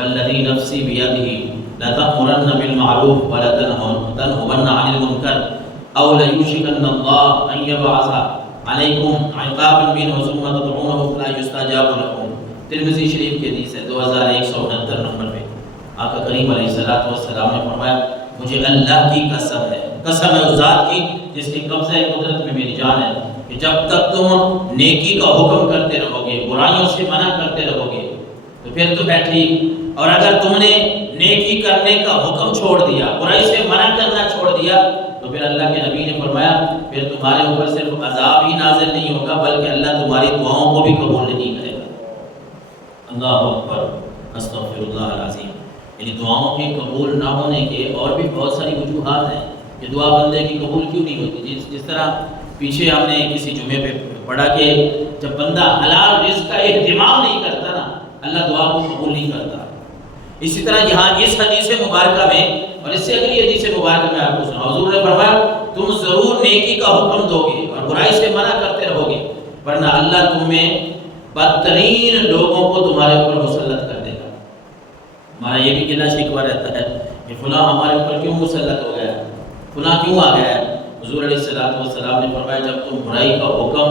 والذی نفسی بیدہ لتأمرن بالمعروف ولتنہون عن المنکر او لیوشکن اللہ ان یبعث علیکم عقابا منہ ثم تدعونہ فلا یستجاب لکم۔ ترمذی شریف کی حدیث ہے 2169 نمبر پہ۔ آقا کریم علیہ السلام نے فرمایا مجھے اللہ کی قسم ہے، قسم ہے اس ذات کی جس کے قبضہ قدرت میں میری جان ہے، کہ جب تک تم نیکی کا حکم کرتے رہو گے، برائیوں سے منع کرتے رہو گے تو پھر تو ہے ٹھیک، اور اگر تم نے نیکی کرنے کا حکم چھوڑ دیا، برائی سے منع کرنا چھوڑ دیا، تو پھر اللہ کے نبی نے فرمایا پھر تمہارے اوپر صرف عذاب ہی نازل نہیں ہوگا بلکہ اللہ تمہاری دعاؤں کو بھی قبول نہیں کرے گا۔ اللہ اکبر، استغفر اللہ العظیم۔ یعنی دعاؤں کے قبول نہ ہونے کے اور بھی بہت ساری وجوہات ہیں کہ دعا بندے کی قبول کیوں نہیں ہوتی۔ جس طرح پیچھے ہم نے کسی جمعے پہ پڑھا کہ جب بندہ حلال رزق کا اہتمام نہیں کرتا نا، اللہ دعا کو قبول نہیں کرتا۔ اسی طرح یہاں اس حدیث مبارکہ میں، اور اس سے اگلی حدیث مبارکہ میں آپ کو سنا، حضور نے فرمایا تم ضرور نیکی کا حکم دو گے اور برائی سے منع کرتے رہو گے، ورنہ اللہ تم میں بدترین لوگوں کو تمہارے اوپر مسلط کر دے گا۔ ہمارا یہ بھی گلہ شکوہ رہتا ہے کہ فلاں ہمارے اوپر کیوں مسلط ہو گیا ہے، فلاں کیوں آ گیا ہے۔ حضور علیہ السلام نے فرمایا جب تم برائی کا حکم،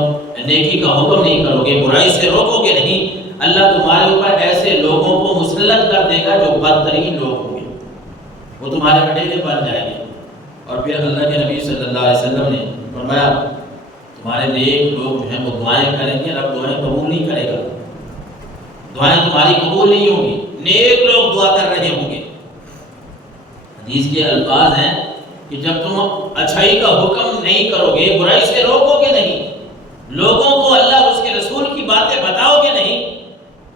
نیکی کا حکم نہیں کرو گے، برائی سے روکو گے نہیں، اللہ تمہارے اوپر ایسے لوگوں کو مسلط کر دے گا جو بدترین لوگ ہوں گے، وہ تمہارے بٹیرے بن جائیں گے۔ اور پھر اللہ کے نبی صلی اللہ علیہ وسلم نے فرمایا تمہارے نیک لوگ جو ہیں وہ دعائیں کریں گے، رب دعائیں قبول نہیں کرے گا، دعائیں تمہاری قبول نہیں ہوں گی، نیک لوگ دعا کر رہے ہوں گے۔ حدیث کے الفاظ ہیں کہ جب تم اچھائی کا حکم نہیں کرو گے، برائی سے روکو گے نہیں، لوگوں کو اللہ اور اس کے رسول کی باتیں بتاؤ گے نہیں،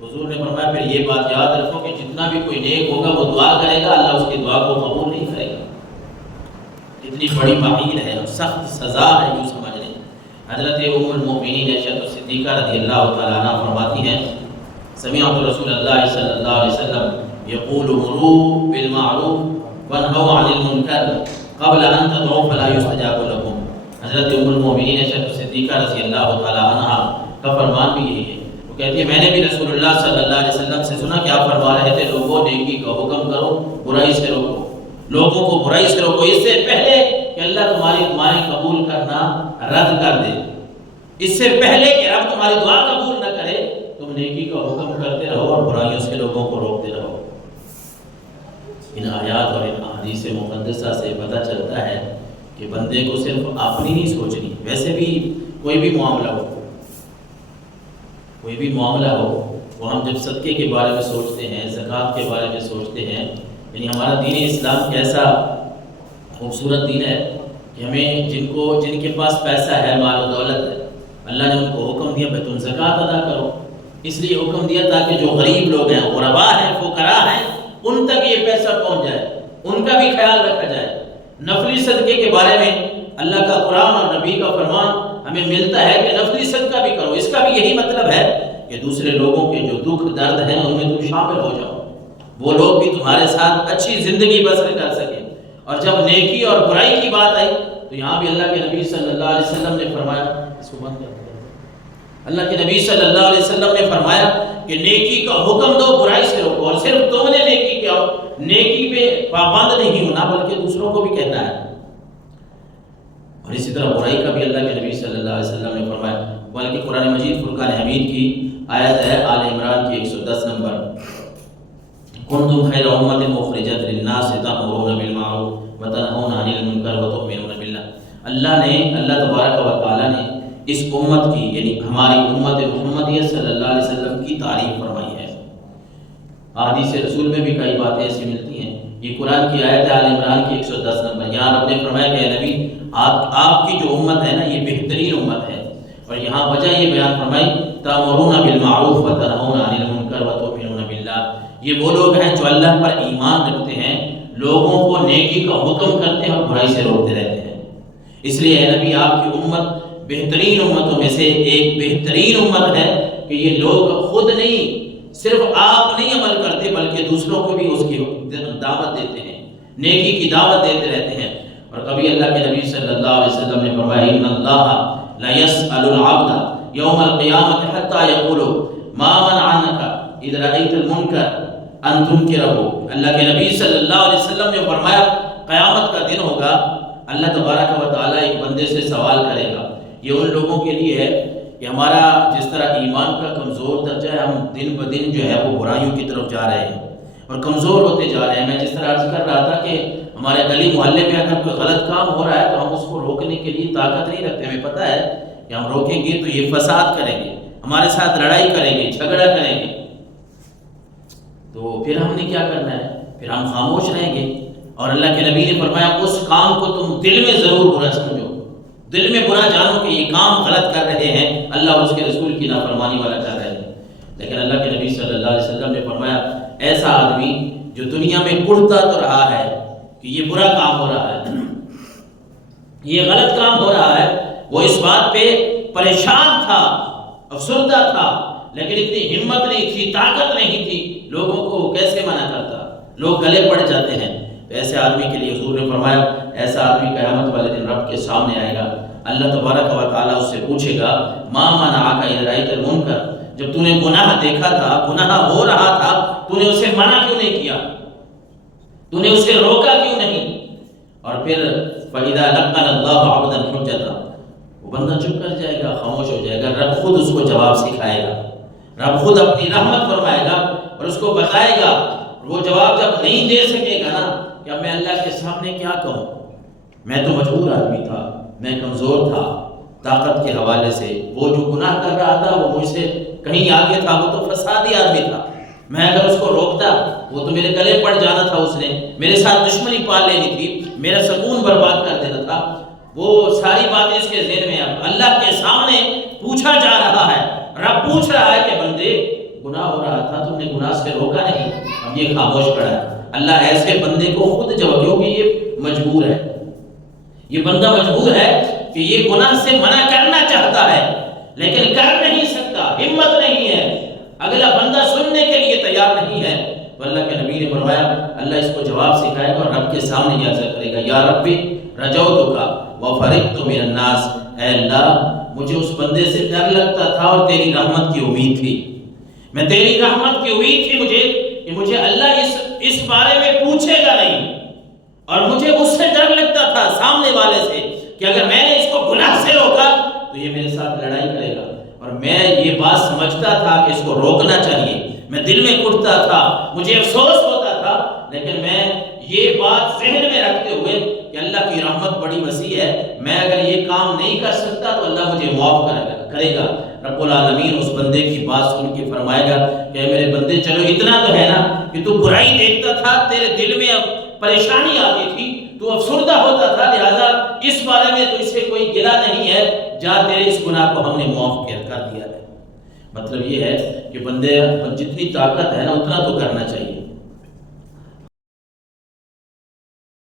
حضور نے فرمایا پھر یہ بات یاد رکھو کہ جتنا بھی کوئی نیک ہوگا وہ دعا کرے گا، اللہ اس کی دعا کو قبول نہیں کرے گا۔ اتنی بڑی وعید ہے اور سخت سزا ہے، یوں سمجھ لیں۔ حضرت ام المؤمنین عائشہ صدیقہ رضی اللہ تعالیٰ عنہ فرماتی ہیں سمعت رسول اللہ صلی اللہ علیہ وسلم یقول مروا بالمعروف وانہوا عن المنکر قبل ان تدعوا فلا یستجاب لکم۔ حضرت ام المؤمنین عائشہ صدیقہ رضی اللہ تعالیٰ عنہ کا فرمان بھی یہی ہے، وہ کہتی ہے میں نے بھی رسول اللہ صلی اللہ علیہ وسلم سے سنا کہ آپ فرما رہے تھے لوگوں نیکی کا حکم کرو، برائی سے روکو، لوگوں کو برائی سے روکو، اس سے پہلے کہ اللہ تمہاری دعائیں قبول کرنا رد کر دے، اس سے پہلے کہ رب تمہاری دعا قبول نہ کرے، تم نیکی کا حکم کرتے رہو اور برائیوں سے لوگوں کو روکتے رہو۔ ان آیات اور ان احادیث مقدسہ سے پتہ چلتا ہے کہ بندے کو صرف اپنی نہیں سوچنی، ویسے بھی کوئی بھی معاملہ ہو، کوئی بھی معاملہ ہو، وہ ہم جب صدقے کے بارے میں سوچتے ہیں، زکوٰۃ کے بارے میں سوچتے ہیں، یعنی ہمارا دین اسلام کیسا خوبصورت دین ہے کہ ہمیں جن کے پاس پیسہ ہے، مال و دولت ہے، اللہ نے ان کو حکم دیا کہ تم زکوٰۃ ادا کرو، اس لیے حکم دیا تاکہ جو غریب لوگ ہیں، غربا ہیں، فقراء ہیں، ان تک یہ پیسہ پہنچ جائے، ان کا بھی خیال رکھا جائے۔ نفلی صدقے کے بارے میں اللہ کا قرآن اور نبی کا فرمان ہمیں ملتا ہے کہ نفلی صدقہ بھی کرو، اس کا بھی یہی مطلب ہے کہ دوسرے لوگوں کے جو دکھ درد ہیں ان میں تم شامل ہو جاؤ، وہ لوگ بھی تمہارے ساتھ اچھی زندگی بسر کر سکیں۔ اور جب نیکی اور برائی کی بات آئی تو یہاں بھی اللہ کے نبی صلی اللہ علیہ وسلم نے فرمایا، اس کو بند کر دیا، اللہ کے نبی صلی اللہ علیہ وسلم نے فرمایا کہ نیکی کا حکم دو، برائی سے روکو، اور صرف تم نے نیکی کیا ہو، نیکی پہ پابند نہیں ہونا بلکہ دوسروں کو بھی کہنا ہے۔ اور اسی طرح برائی کا بھی اللہ کے نبی صلی اللہ علیہ وسلم نے فرمایا، بلکہ قرآن مجید فرقان حمید کی آیت ہے آل عمران کی 110 نمبر، کنتم خیر امت مخرجت للناس تأمرون بالمعروف وتنہون عن المنکر وتؤمنون باللہ۔ اللہ تبارک و تعالیٰ نے اس امت کی، یعنی ہماری امت محمدیہ صلی اللہ علیہ وسلم کی تعریف فرمائی ہے۔ احادیث رسول میں بھی کئی باتیں ایسی ملتی ہیں، یہ قرآن کی آیت ہے آل عمران کی 110 نمبر، یہاں رب نے فرمایا کہ اے نبی آپ کی جو امت ہے نا یہ بہترین امت ہے، اور یہاں وجہ یہ بیان فرمائی تأمرون بالمعروف وتنہون عن المنکر وتؤمنون باللہ، یہ وہ لوگ ہیں جو اللہ پر ایمان رکھتے ہیں، لوگوں کو نیکی کا حکم کرتے ہیں اور برائی سے روکتے رہتے ہیں۔ اس لیے اے نبی آپ کی امت بہترین امتوں میں سے ایک بہترین امت ہے کہ یہ لوگ خود نہیں، صرف آپ نہیں عمل کرتے بلکہ دوسروں کو بھی اس کی دعوت دیتے ہیں، نیکی کی دعوت دیتے رہتے ہیں۔ اور کبھی اللہ کے نبی صلی اللہ علیہ وسلم نے فرمایا ان اللہ لا يسأل العبد يوم القيامة حتى يقول ما منعنك إذ رأيت المنكر ان تنکرہو، اللہ کے نبی صلی اللہ علیہ وسلم نے فرمایا قیامت کا دن ہوگا، اللہ تبارک و تعالیٰ ایک بندے سے سوال کرے گا۔ یہ ان لوگوں کے لیے ہے کہ ہمارا جس طرح ایمان کا کمزور درجہ ہے، ہم دن بدن جو ہے وہ برائیوں کی طرف جا رہے ہیں اور کمزور ہوتے جا رہے ہیں۔ میں جس طرح عرض کر رہا تھا کہ ہمارے گلی محلے میں اگر کوئی غلط کام ہو رہا ہے تو ہم اس کو روکنے کے لیے طاقت نہیں رکھتے۔ ہمیں پتہ ہے کہ ہم روکیں گے تو یہ فساد کریں گے، ہمارے ساتھ لڑائی کریں گے، جھگڑا کریں گے، تو پھر ہم نے کیا کرنا ہے؟ پھر ہم خاموش رہیں گے۔ اور اللہ کے نبی نے فرمایا اس کام کو تم دل میں ضرور برا سمجھو، دل میں برا جانو کہ یہ کام غلط کر رہے ہیں، اللہ اور اس کے رسول کی نافرمانی والا کر رہے ہیں۔ لیکن اللہ کے نبی صلی اللہ علیہ وسلم نے فرمایا ایسا آدمی جو دنیا میں کڑھتا تو رہا ہے کہ یہ برا کام ہو رہا ہے، یہ غلط کام ہو رہا ہے، وہ اس بات پہ پریشان تھا، افسردہ تھا، لیکن اتنی ہمت نہیں تھی، طاقت نہیں تھی، لوگوں کو کیسے منع کرتا؟ لوگ گلے پڑ جاتے ہیں۔ تو ایسے آدمی کے لیے حضور نے فرمایا ایسا آدمی قیامت والے دن رب کے سامنے آئے گا، اللہ تبارک و تعالیٰ اس سے پوچھے گا ما منعک اذ رأیت المنکر، جب تو نے گناہ دیکھا تھا، گناہ ہو رہا تھا، تو نے اسے منع کیوں نہیں کیا؟ تو نے اسے روکا کیوں نہیں؟ اور پھر فَإِذَا لَقَّنَ اللَّهُ عَبْدًا حُجَّةً، وہ بندہ چپ کر جائے گا، خاموش ہو جائے گا، رب خود اس کو جواب سکھائے گا، رب خود اپنی رحمت فرمائے گا اور اس کو بتائے گا۔ وہ جواب جب نہیں دے سکے گا نا کہ اب میں اللہ کے سامنے کیا کہوں، میں تو مجبور آدمی تھا، میں کمزور تھا طاقت کے حوالے سے، وہ جو گناہ کر رہا تھا وہ مجھ سے کہیں آگے تھا، وہ تو فسادی آدمی تھا، میں اگر اس کو روکتا وہ تو میرے گلے پڑ جانا تھا، اس نے میرے ساتھ دشمنی پال لینی تھی، میرا سکون برباد کر دینا تھا۔ وہ ساری باتیں اس کے ذہن میں اب اللہ کے سامنے پوچھا جا رہا ہے، رب پوچھ رہا ہے کہ بندے گناہ ہو رہا تھا، تم نے گناہ سے روکا نہیں، اب یہ خاموش پڑا ہے۔ اللہ ایسے بندے کو خود جواب، کیونکہ یہ مجبور ہے، یہ بندہ مجبور ہے کہ یہ گناہ سے منع کرنا چاہتا ہے لیکن کر نہیں سکتا، ہمت نہیں ہے، اگلا بندہ سننے کے لیے تیار نہیں ہے۔ تو اللہ کے نبی نے فرمایا اللہ اس کو جواب سکھائے گا اور رب کے سامنے یہ عرض کرے گا یا ربی رجوتک وفرغت من الناس، اے اللہ مجھے اس بندے سے ڈر لگتا تھا اور تیری رحمت کی امید تھی، میں تیری رحمت کی امید تھی مجھے کہ مجھے اللہ اس بارے میں پوچھے گا نہیں، اور مجھے اس سے ڈر لگتا تھا سامنے والے سے کہ اگر میں نے اس کو گناہ سے روکا تو یہ میرے ساتھ لڑائی کرے گا، اور میں یہ بات سمجھتا تھا کہ اس کو روکنا چاہیے، میں دل میں کڑتا تھا، مجھے افسوس ہوتا تھا، لیکن میں یہ بات ذہن میں رکھتے ہوئے کہ اللہ کی رحمت بڑی وسیع ہے، میں اگر یہ کام نہیں کر سکتا تو اللہ مجھے معاف کرے گا۔ رب العالمین اس بندے کی بات سن کے فرمائے گا کہ اے میرے بندے چلو اتنا تو ہے نا کہ تو برائی دیکھتا تھا، تیرے دل میں پریشانی آتی تھی، تو افسردہ ہوتا تھا، لہذا اس بارے میں تو اس سے کوئی گلہ نہیں ہے، جا تیرے اس گناہ کو ہم نے معاف کر دیا ہے۔ مطلب یہ ہے کہ بندے جتنی طاقت ہے نا اتنا تو کرنا چاہیے،